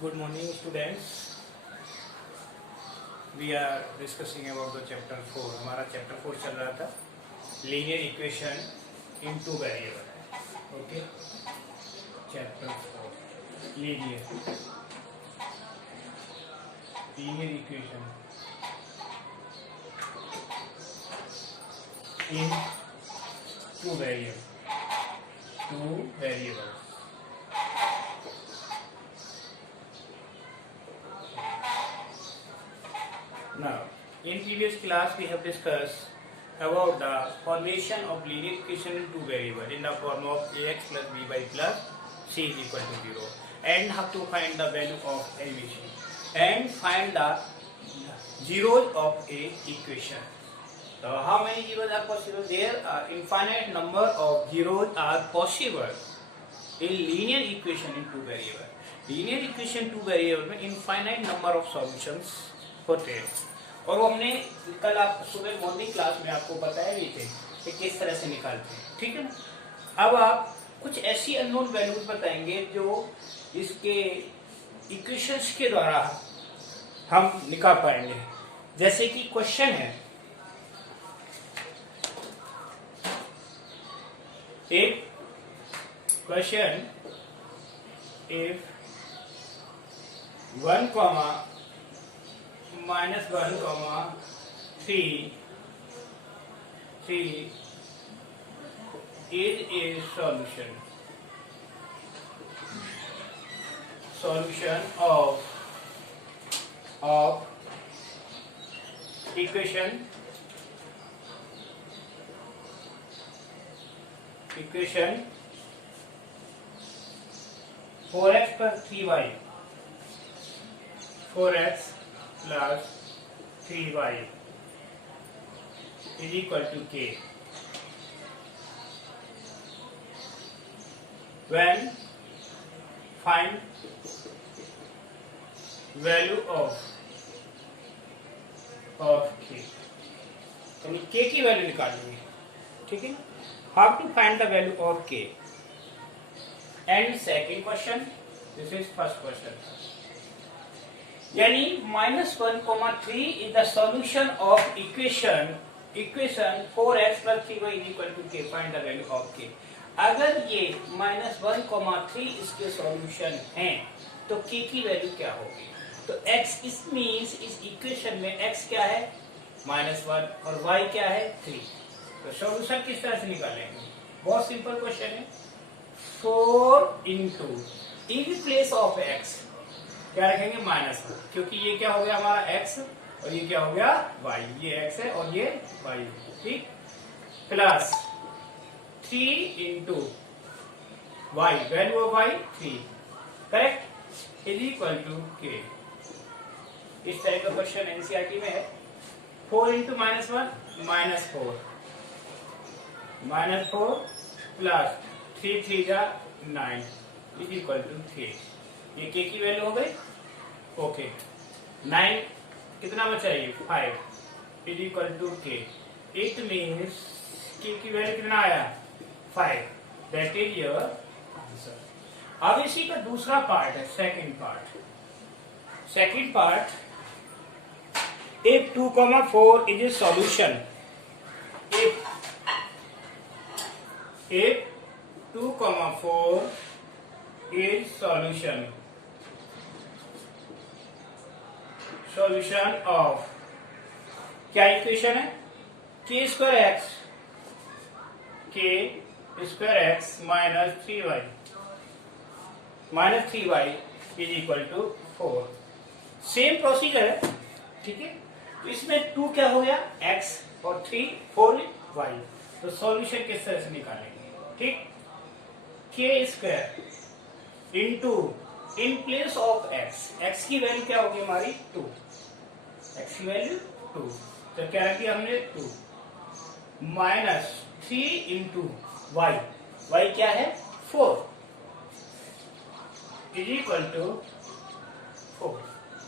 Good morning, students. We are discussing about the chapter 4. हमारा chapter 4 चल रहा था linear equation in two variable. Okay. Chapter 4 linear equation in two variables. Now, in previous class we have discussed about the formation of linear equation in two variables in the form of ax plus by plus c is equal to 0, and have to find the value of ABC and find the zeros of a equation. So how many zeros are possible? There are infinite number of zeros are possible in linear equation in two variables. Linear equation two variable में infinite number of solutions होते हैं, और वो हमने कल आप सुबह morning class में आपको बताया भी थे कि किस तरह से निकालते हैं. ठीक है ना. अब आप कुछ ऐसी अननोन वैल्यूज बताएंगे जो इसके इक्वेशंस के द्वारा हम निकाल पाएंगे. जैसे कि क्वेश्चन है, एक question if 1, -1, 3 is a solution of equation 4x plus 3y, 4x plus 3y is equal to k. When find value of k, यानी k की वैल्यू निकालेंगे. ठीक है. How to find the value of k? And second question, this is first question. यानी -1, 3 is the solution of equation 4x plus 3y is equal to k. Find the value of k. अगर ये -1, 3 इसके solution हैं तो k की value क्या होगी? तो x इस मीन्स इस इक्वेशन में x क्या है? -1 और y क्या है? 3. तो सॉल्यूशन किस तरह से निकालेंगे? बहुत सिंपल क्वेश्चन है. 4 into in place of x क्या रखेंगे? -1, क्योंकि ये क्या हो गया हमारा x और ये क्या हो गया y. ये x है और ये y. ठीक. Plus 3 into y, value of y 3, correct, is equal to k. इस तरह का क्वेश्चन एनसीईआरटी में है. 4 इंटू -1 -4 प्लस 3 3 जा 9 इज इक्वल टू 3. ये k की वैल्यू हो गई. ओके. 9 कितना बचा? ये 5 is equal to k. It means k की वैल्यू कितना आया? 5. That is your answer. अब इसी का दूसरा पार्ट है, second part. if 2, 4 is a solution, if 2, 4 is solution of क्या इक्वेशन है? k square x minus 3y is equal to 4. Same procedure है. ठीक है. तो इसमें 2 क्या हो गया? x और 3 4y. तो सॉल्यूशन किस तरह से निकालेंगे? ठीक. k square into in place of x की वैल्यू क्या होगी हमारी? 2. x की वैल्यू 2, तो क्या रखी हमने? 2 माइनस 3 इंटू y क्या है? 4 is equal to 4.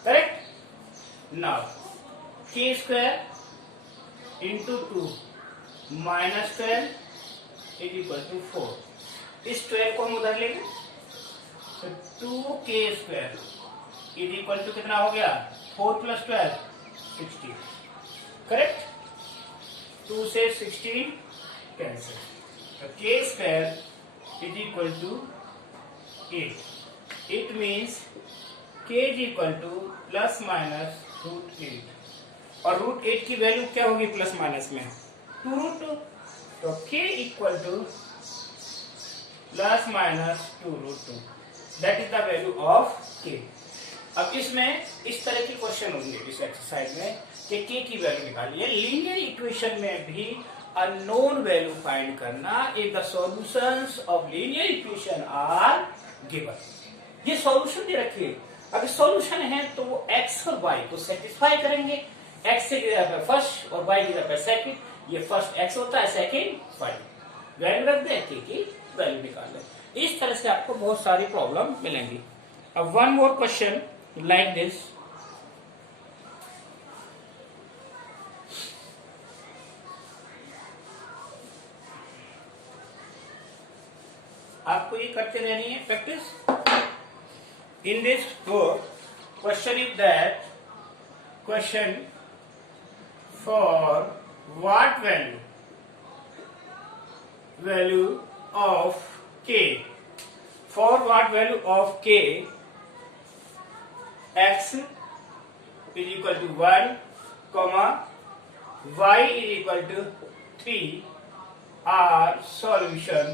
Correct. Now k square into 2 -12 is equal to 4. इस 12 को हम उधर लेंगे तो 2k square is equal to कितना हो गया 4 + 12 16 करेक्ट 2 से 16 कैंसिल तो k square is equal to 8 it means k is equal to ±√8 और √8 की वैल्यू क्या होगी प्लस माइनस में 2√2 तो k equal to ±2√2 that is the value of k। अब इसमें इस तरह के क्वेश्चन होंगे इस एक्सरसाइज में कि k की वैल्यू निकालिए। लीनियर इक्वेशन में भी अननोन वैल्यू फाइंड करना if the solutions of linear equation are given. ये सॉल्यूशन दे रखिए, अगर सॉल्यूशन है तो वो x और y को सेटिस्फाई करेंगे। x से गिरा पे फर्स्ट और y गिरा पे सेकंड, ये फर्स्ट x होता है सेकंड y। वैल्यू रख दे k की वैल्यू निकाल ले। इस तरह से आपको बहुत सारी प्रॉब्लम मिलेंगी। अब one more question like this, आपको ये करते रहनी है practice. In this book question is that question for what value of k, for what value of k x is equal to 1 comma y is equal to 3 are solutions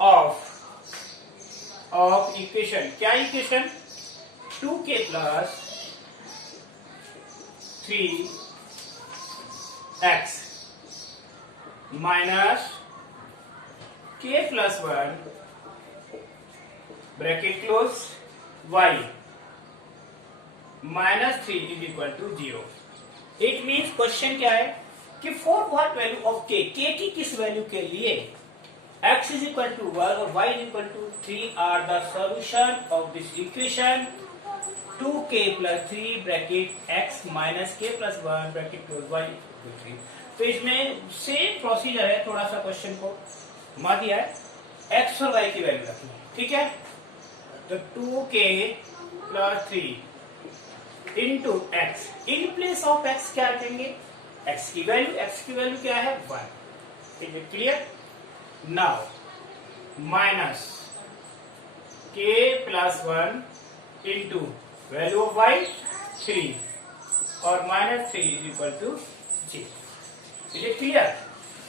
of equation, क्या equation 2k plus 3x minus k plus 1 bracket close y minus 3 is equal to 0। It means question क्या है कि for what value of k, k की किस value के लिए x is equal to 1 और y is equal to 3 are the solution of this equation 2k plus 3 bracket x minus k plus 1 bracket close y equal to 3। तो इसमें same procedure है, थोड़ा सा क्वेश्चन को घुमा दिया है। x और y की वैल्यू रखनी, ठीक है। तो 2k plus 3 into x, in place of x क्या रखेंगे x की वैल्यू क्या है 1। Is it clear? Now minus k plus 1 into value of y 3 और minus 3 is equal to 0। Is it clear?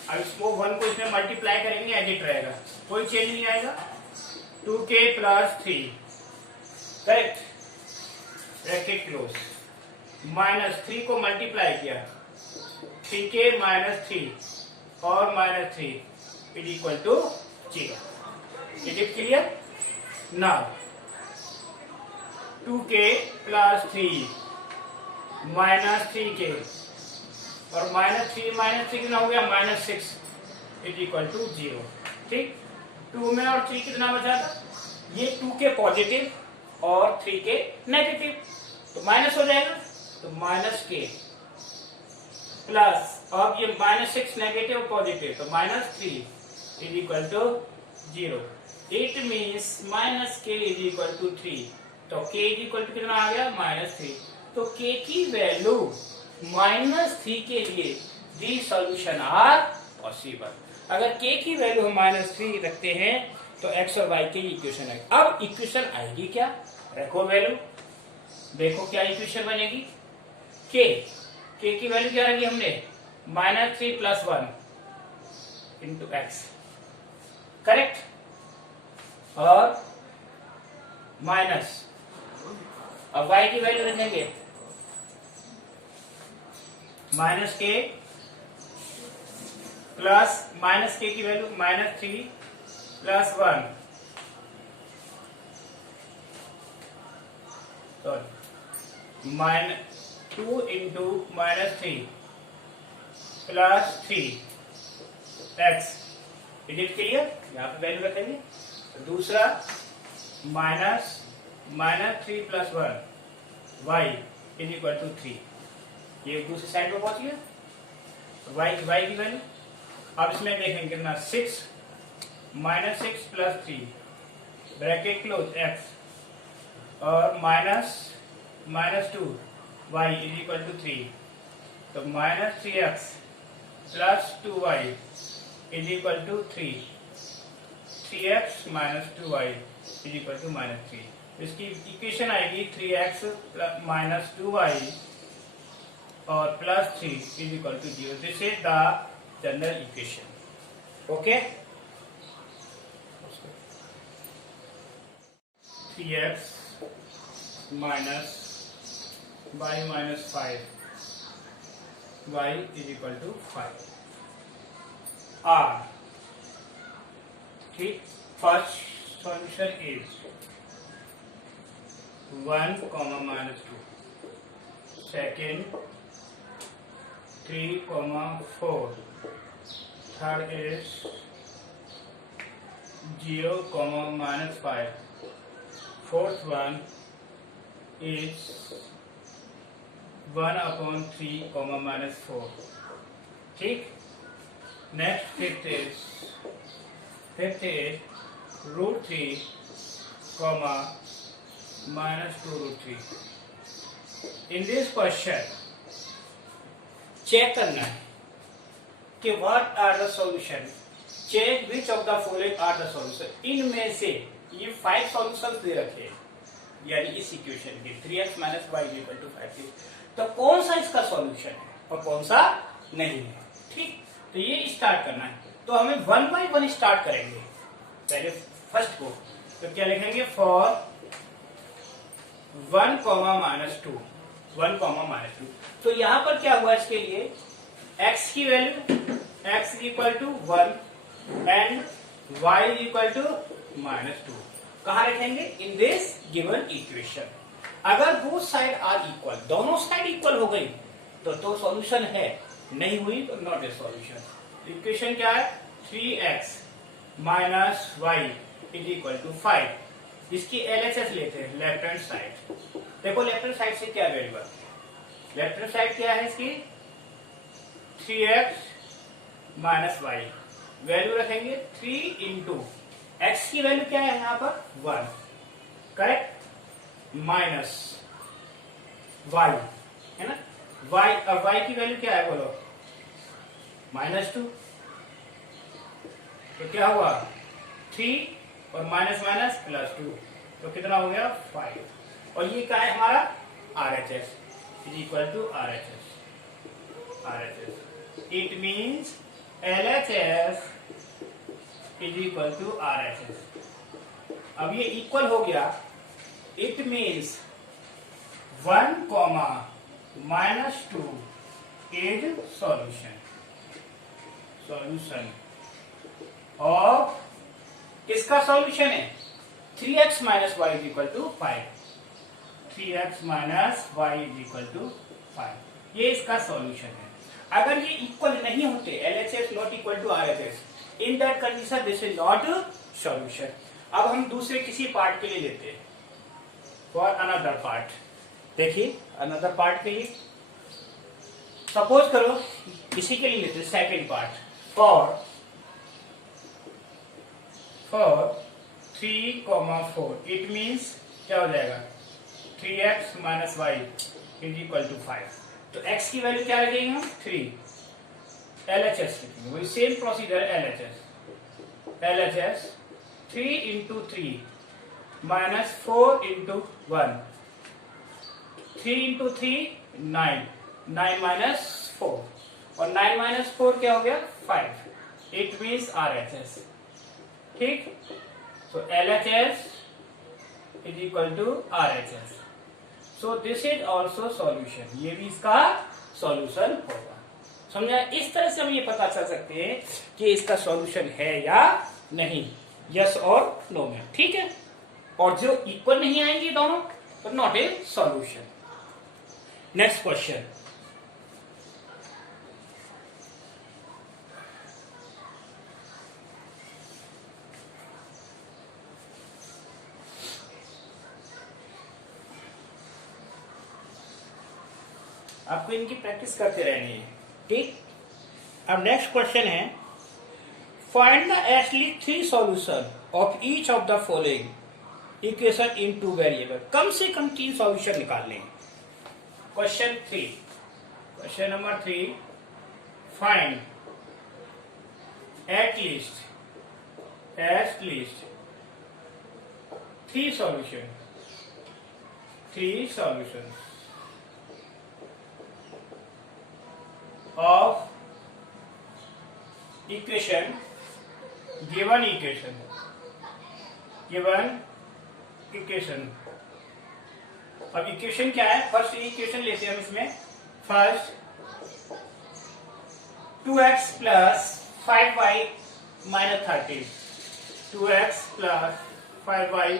अब इसको 1 को इसमें मल्टीप्लाई करेंगे, एडिट रहेगा, कोई चेंज नहीं आएगा। 2k plus 3 correct bracket close, minus 3 को मल्टीप्लाई किया 3k minus 3 और minus 3 is equal to 0। Is it clear? Now 2k plus 3 minus 3k और माइनस 3 कितना हो गया -6 इज इक्वल टू 0। ठीक, 2 में और 3 कितना बचा था, ये 2k पॉजिटिव और 3k नेगेटिव, तो माइनस हो जाएगा, तो -k प्लस, अब ये -6 नेगेटिव पॉजिटिव तो -3 is equal to 0। It means -k is equal to 3, तो k इज इक्वल टू कितना आ गया -3। तो k की वैल्यू -3 के लिए दी सॉल्यूशन आर पॉसिबल। अगर k की वैल्यू हम -3 रखते हैं तो x और y की इक्वेशन आएगी। अब इक्वेशन आएगी क्या, रखो वैल्यू, देखो क्या इक्वेशन बनेगी। k की वैल्यू क्या रखी हमने -3 + 1 इंटू x, करेक्ट, और माइनस, अब y की वैल्यू रखेंगे -k प्लस -k की value -3 + 1 sorry 2 into -3 plus 3x। It is clear? यहाँ पे वैल्यू रखेंगे। तो दूसरा -3 + 1 y इज इक्वल टू 3, ये दूसरी साइड पे पहुंच गया। y की वैल्यू अब इसमें देखेंगे कितना 6 -6 प्लस 3 ब्रैकेट क्लोज x और -2 y इज इक्वल टू 3, तो -3x plus 2y is equal to 3x minus 2y is equal to -3। इसकी इक्वेशन आएगी 3x माइनस 2y और plus 3 is equal to 0। This is the general equation. Okay, 3x minus y minus 5 y is equal to 5 आर। ठीक, first solution is 1, -2, second 3, 4, third is 0, -5, fourth one is 1/3, -4। ठीक, next fifth is √3, -2√3। in this question check करना है कि what are the solution, check which of the following are the solution. इनमें से ये 5 solutions दे रखे हैं, यानी इस इक्वेशन के 3x minus Y equal to 5, तो कौन सा इसका सॉल्यूशन है और कौन सा नहीं है। ठीक, तो ये स्टार्ट करना है, तो हमें 1 बाय 1 स्टार्ट करेंगे। पहले फर्स्ट को तो क्या लिखेंगे, फॉर 1, -2, 1, -2। तो यहां पर क्या हुआ, इसके लिए x की value x equal to 1 and y equal to -2 कहाँ रखेंगे, इन दिस गिवन इक्वेशन। अगर बोथ साइड आर इक्वल, दोनों साइड इक्वल हो गई तो सॉल्यूशन है, नहीं हुई तो नॉट ए सॉल्यूशन। इक्वेशन क्या है, 3x minus y is equal to 5। इसकी LHS लेते हैं, लेफ्ट हैंड साइड। देखो लेफ्ट हैंड साइड से क्या वैल्यू है, लेफ्ट हैंड साइड क्या है इसकी, 3x माइनस वाई, वैल्यू रखेंगे 3 इंटू x की वैल्यू क्या है यहाँ पर 1, करेक्ट, माइनस y है ना, y, अब y की वैल्यू क्या है बोलो, -2। तो क्या हुआ, 3 और माइनस माइनस +2, तो कितना हो गया 5। और ये क्या है हमारा RHS is equal to RHS। It means LHS is equal to RHS। अब ये इक्वल हो गया, इट मीन्स 1, -2 इज सॉल्यूशन और किसका सॉल्यूशन है, 3x minus y is equal to 5, 3x minus y is equal to 5, ये इसका सॉल्यूशन है। अगर ये इक्वल नहीं होते, LHS not equal to RHS, in that condition this is not solution. अब हम दूसरे किसी पार्ट के लिए लेते हैं, फॉर अनदर पार्ट। देखिए अनदर पार्ट के लिए सपोज करो किसी के लिए लेते हैं second part, for 3, 4, it means क्या हो जाएगा, 3x minus y is equal to 5। तो x की वैल्यू क्या रखेंगे हम 3, LHS लिखेंगे, वही same procedure LHS 3 into 3 minus 4 into 1, 3 into 3 9, 9 minus 4 और 9 माइनस 4 क्या हो गया 5, इट मीन्स RHS। ठीक, so LHS is equal to RHS, so this is also solution, ये भी इसका सॉल्यूशन होगा। समझा, इस तरह से हम ये पता चल सकते हैं कि इसका सॉल्यूशन है या नहीं, यस और नो में। ठीक है, और जो इक्वल नहीं आएंगे दोनों तो not a solution. Next question, आपको इनकी प्रैक्टिस करते रहनी है। ठीक, अब नेक्स्ट क्वेश्चन है find the at least 3 solution of each of the following equation in 2 variable. कम से कम 3 सॉल्यूशन निकालने हैं। Question number 3, find at least 3 solutions of given equation। अब इक्वेशन क्या है? फर्स्ट इक्वेशन लेते हैं हम इसमें। First 2x plus 5y minus 13, 2x plus 5y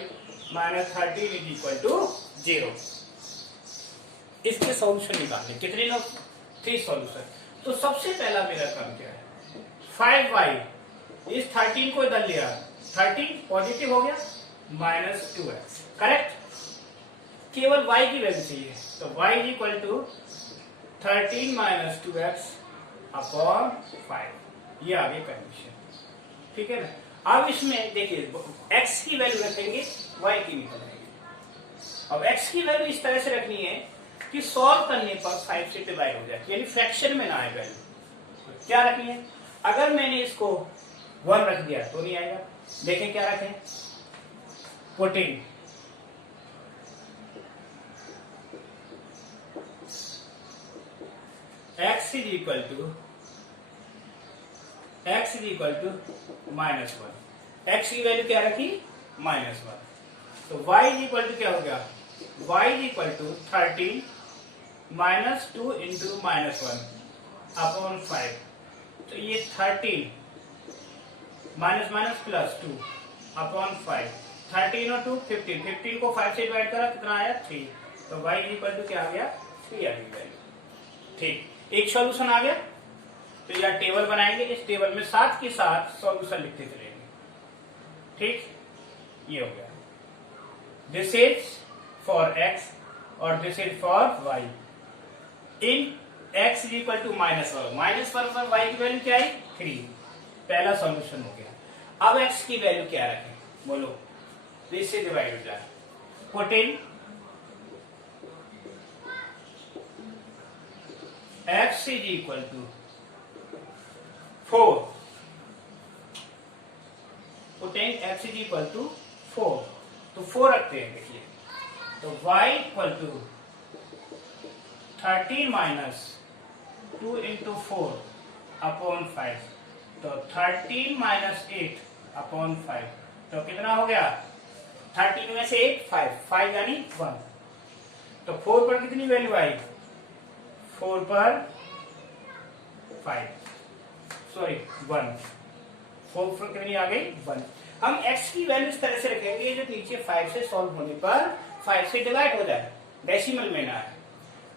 minus 13 is equal to 0। इसके सॉल्यूशन निकालने कितने लोग? 3 सॉल्यूशन। तो सबसे पहला मेरा काम क्या है? 5y इस 13 को इधर लिया, 13 पॉजिटिव हो गया, माइनस 2x, करेक्ट। केवल y की वैल्यू चाहिए, तो y is equal to 13 minus 2x upon 5। ये आगे कंडीशन, ठीक है ना। अब इसमें देखिए x की वैल्यू रखेंगे, y की निकल आएगी। अब x की वैल्यू इस तरह से रखनी है कि सॉल्व करने पर 5 से डिवाइड हो जाए, यानी फ्रैक्शन में ना आए वैल्यू। तो क्या रखनी है? अगर मैंने इसको 1 रख दिया तो नहीं आएगा। देखें क्या रखें, putting x is equal to -1। x की वैल्यू क्या रखी? -1। तो y इज इक्वल टू क्या हो गया? y is equal to 13 minus 2 into -1 upon 5। तो ये 13 माइनस माइनस प्लस 2 अपॉन 5। 13 और 2 15, 15 को 5 से डिवाइड करा, कितना आया? 3। तो y इज इक्वल टू क्या आ गया? 3 आ गई वैल्यू। ठीक, एक सॉल्यूशन आ गया। तो यह टेबल बनाएंगे, इस टेबल में साथ के साथ सॉल्यूशन लिखते चलेंगे। ठीक, ये हो गया। दिस इज फॉर x और this is for y। In x is equal to -1 पर y की वैल्यू क्या है? 3। पहला सॉल्यूशन हो गया। अब x की वैल्यू क्या रखें? बोलो, इससे डिवाइड हो जाए। Put in x is equal to 4। Putting x is equal to 4, तो 4 रखते हैं। देखिए, तो y equal to 13 minus 2 into 4 upon 5। तो 13 माइनस 8 अपॉन 5, तो कितना हो गया? 13 में से 8 5 यानी 1। तो 4 पर कितनी वैल्यू आई? 4 पर 5, सॉरी 1। 4 पर कितनी आ गई? 1। हम x की वैल्यू इस तरह से रखेंगे जो नीचे 5 से सॉल्व होने पर 5 से डिवाइड हो जाए, डेसिमल में ना है।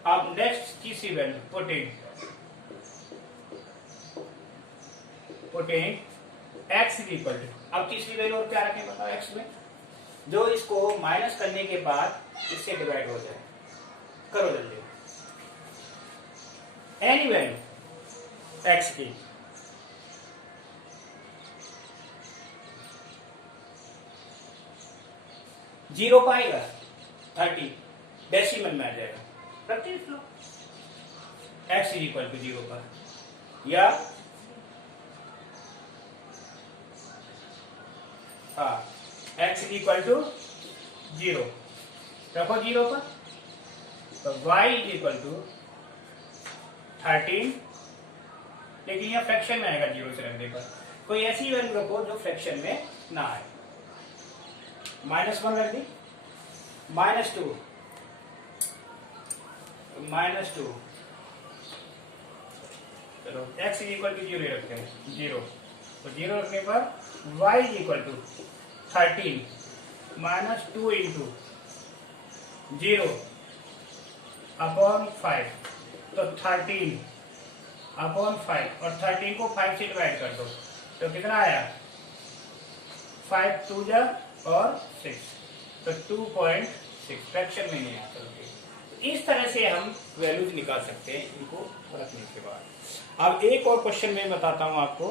अब नेक्स्ट तीसरी value putting x is equal to, अब तीसरी वैल्यू और क्या रखें बताओ x में, जो इसको माइनस करने के बाद इससे डिवाइड हो जाए। करो जल्दी, एनी वैल्यू x की। जीरो पाएगा 30, डेसिमल में आ जाएगा। प्रत्येक लो x इज इक्वल टू 0 पर, या x इज इक्वल टू 0 रखो 0 पर। तो y इज इक्वल टू 13, लेकिन यह फ्रैक्शन में आएगा 0 से रखने पर। कोई ऐसी वैल्यू रखो जो फ्रैक्शन में ना आए। -1 रख दी, -2, चलो x इज इक्वल टू 0 रखते हैं, 0। तो 0 रखने पर y is equal to 13 minus 2 into 0 upon 5। तो 13 अपॉन 5, और 13 को 5 से डिवाइड कर दो, तो कितना आया? 5 2 जा और 6, तो 2.6 फ्रैक्शन में नहीं आता। इस तरह से हम वैल्यूज निकाल सकते हैं इनको रखने के बाद। अब एक और क्वेश्चन में बताता हूं आपको।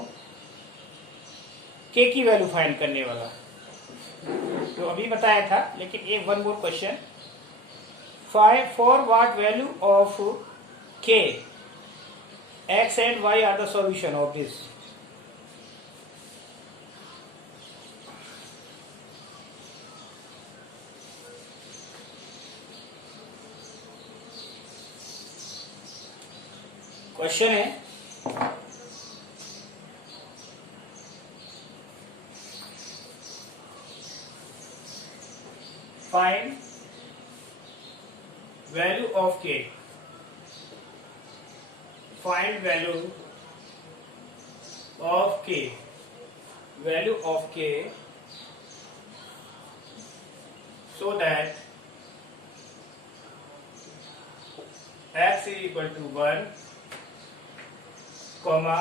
के की वैल्यू फाइंड करने वाला, तो अभी बताया था, लेकिन एक one more question, for what value of K X and Y are the solution of this. Question है find value of K, find value of K, value of K so that x is equal to 1 comma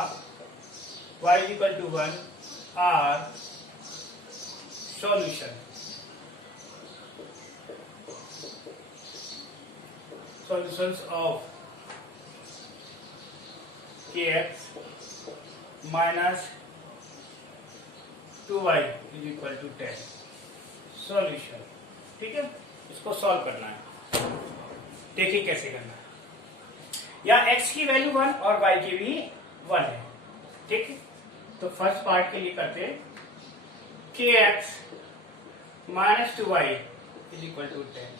y is equal to 1 are solutions of kx minus 2y is equal to 10 solution. ठीक है, इसको solve करना है, देखिए कैसे करना है। या x की वैल्यू 1 और y की भी 1 है। ठीक है, तो फर्स्ट पार्ट के लिए करते हैं, kx minus 2y is equal to 10,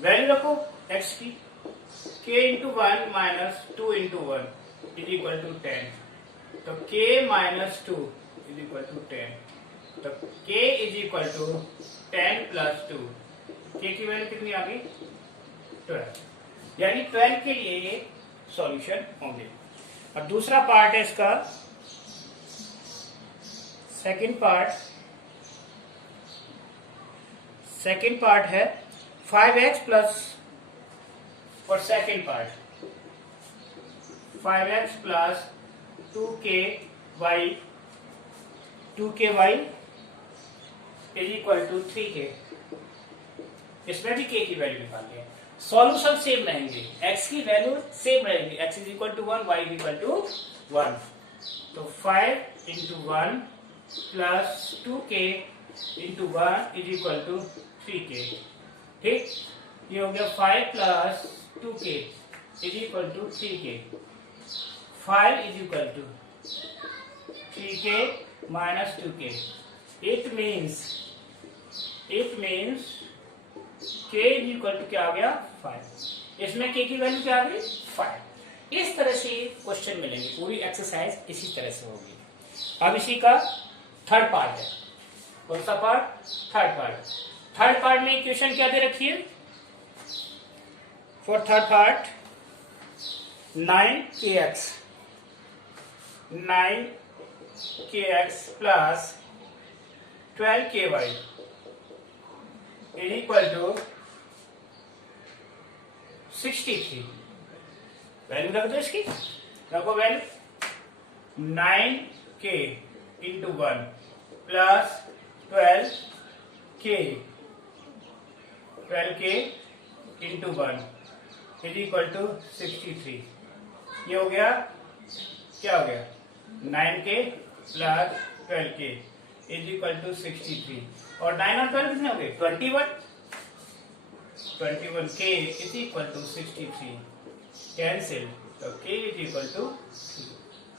value रखो x की, k into 1 minus 2 into 1 is equal to 10, तो k minus 2 is equal to 10, तो k is equal to 10 plus 2, k की वैल्यू कितनी आ गई 12, यानी 12 के लिए ये सॉल्यूशन होंगे। अब दूसरा पार्ट है इसका, सेकंड पार्ट है 5x प्लस, और second part 5x plus 2ky is equal to 3k, इसमें भी k की वैल्यू निकालनी है। सॉल्यूशन सेम रहेंगे, x की वैल्यू सेम रहेंगी, x is equal to 1, y is equal to 1, तो 5 into 1 plus 2k into 1 is equal to 3k। ठीक, ये हो गया 5 plus 2k is equal to 3k, 5 is equal to 3k minus 2k, it means k is equal to क्या आ गया 5, इसमें k की value क्या आ गई 5। इस तरह से क्वेश्चन मिलेंगे, पूरी एक्सरसाइज इसी तरह से होगी। अब इसी का थर्ड पार्ट है, कौन सा पार्ट, थर्ड पार्ट में इक्वेशन क्या दे रखी है, for third part 9kx plus 12ky is equal to 63, value रख दो इसकी, रखो value 9k into 1 plus 12k into 1 is equal to 63, ये हो गया, क्या हो गया 9k plus 12k is equal to 63, और 9 और 12 कितने हो गए 21k is equal to 63, cancel, तो k इज इक्वल टू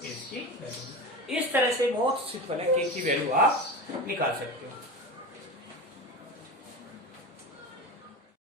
इसकी वैल्यू। इस तरह से बहुत सिंपल है, k की वैल्यू आप निकाल सकते हो।